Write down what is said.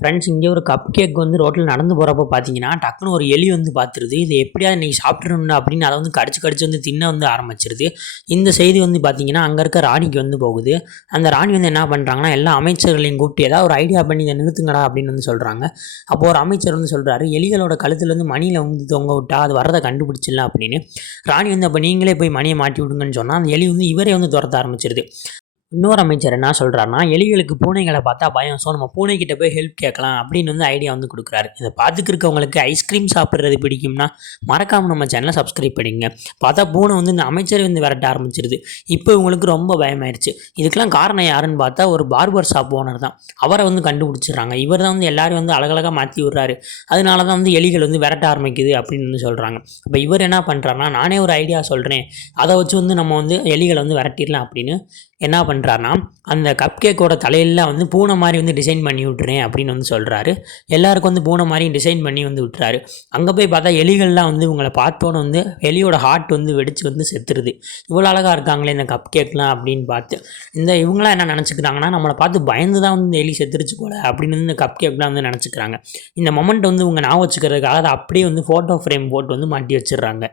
Friends இங்கே ஒரு cup cake வந்து ரோட்டில் நடந்து போகிறப்ப பார்த்தீங்கன்னா டக்குன்னு ஒரு எலி வந்து பார்த்துருது. இது எப்படியாவது இன்றைக்கி சாப்பிட்றணும்டா அப்படின்னு அதை வந்து கடிச்சு கடிச்சு வந்து தின்ன வந்து ஆரம்பிச்சிருது. இந்த செய்தி வந்து பார்த்தீங்கன்னா அங்கே இருக்க ராணிக்கு வந்து போகுது. அந்த ராணி வந்து என்ன பண்ணுறாங்கன்னா எல்லா அமைச்சர்களையும் கூப்பிட்டு ஏதாவது ஒரு ஐடியா பண்ணி இதை நிறுத்துங்கடா அப்படின்னு வந்து சொல்கிறாங்க. அப்போது ஒரு அமைச்சர் வந்து சொல்கிறாரு, எலிகளோட கழுத்தில் வந்து மணியில் வந்து தொங்க விட்டா அது வரதை கண்டுபிடிச்சிடலாம் அப்படின்னு. ராணி வந்து அப்போ நீங்களே போய் மணியை மாட்டி விடுங்கன்னு சொன்னால் அந்த எலி வந்து இவரே வந்து துரத்த ஆரம்பிச்சிருது. இன்னொரு அமைச்சர் என்ன சொல்கிறாருன்னா, எலிகளுக்கு பூனைகளை பார்த்தா பயம். ஸோ நம்ம பூனைக்கிட்ட போய் ஹெல்ப் கேட்கலாம் அப்படின்னு வந்து ஐடியா வந்து கொடுக்குறாரு. இதை பார்த்துட்டு இருக்கவங்களுக்கு ஐஸ்கிரீம் சாப்பிட்றது பிடிக்கும்னா மறக்காமல் நம்ம சேனலை சப்ஸ்கிரைப் பண்ணிங்க. பார்த்தா பூனை வந்து இந்த அமைச்சரை வந்து விரட்ட ஆரம்பிச்சிருது. இப்போ இவங்களுக்கு ரொம்ப பயமாயிருச்சு. இதுக்கெல்லாம் காரணம் யாருன்னு பார்த்தா ஒரு பார்பர் ஷாப் ஓனர் தான். அவரை வந்து கண்டுபிடிச்சிடுறாங்க. இவர் தான் வந்து எல்லாரும் வந்து அழகழகாக மாற்றி விடுறாரு. அதனால தான் வந்து எலிகள் வந்து விரட்ட ஆரம்பிக்குது அப்படின்னு வந்து சொல்கிறாங்க. அப்போ இவர் என்ன பண்ணுறாருனா, நானே ஒரு ஐடியா சொல்கிறேன், அதை வச்சு வந்து நம்ம வந்து எலிகளை வந்து விரட்டிடலாம் அப்படின்னு என்ன பண்ணுறாருனா, அந்த கப் கேக்கோட தலையெல்லாம் வந்து பூனை மாதிரி வந்து டிசைன் பண்ணி விட்டுறேன் அப்படின்னு வந்து சொல்கிறாரு. எல்லாருக்கும் வந்து பூனை மாதிரி டிசைன் பண்ணி வந்து விட்டுறாரு. அங்கே போய் பார்த்தா எலிகள்லாம் வந்து இவங்களை பார்த்தோன்னு வந்து எலியோட ஹார்ட் வந்து வெடித்து வந்து செத்துருது. இவ்வளோ அழகாக இருக்காங்களே இந்த கப் கேக்லாம் அப்படின்னு பார்த்து இவங்களாம் என்ன நினச்சிக்கிறாங்கன்னா, நம்மளை பார்த்து பயந்து தான் வந்து எலி செத்துருச்சு போல அப்படின்னு வந்து இந்த கப் கேக்லாம் வந்து நினச்சிக்கிறாங்க. இந்த மொமெண்ட் வந்து இவங்க ஞாபகம் வச்சுக்கிறதுக்காக அதை அப்படியே வந்து ஃபோட்டோ ஃப்ரேம் போட்டு வந்து மாட்டி வச்சிடுறாங்க.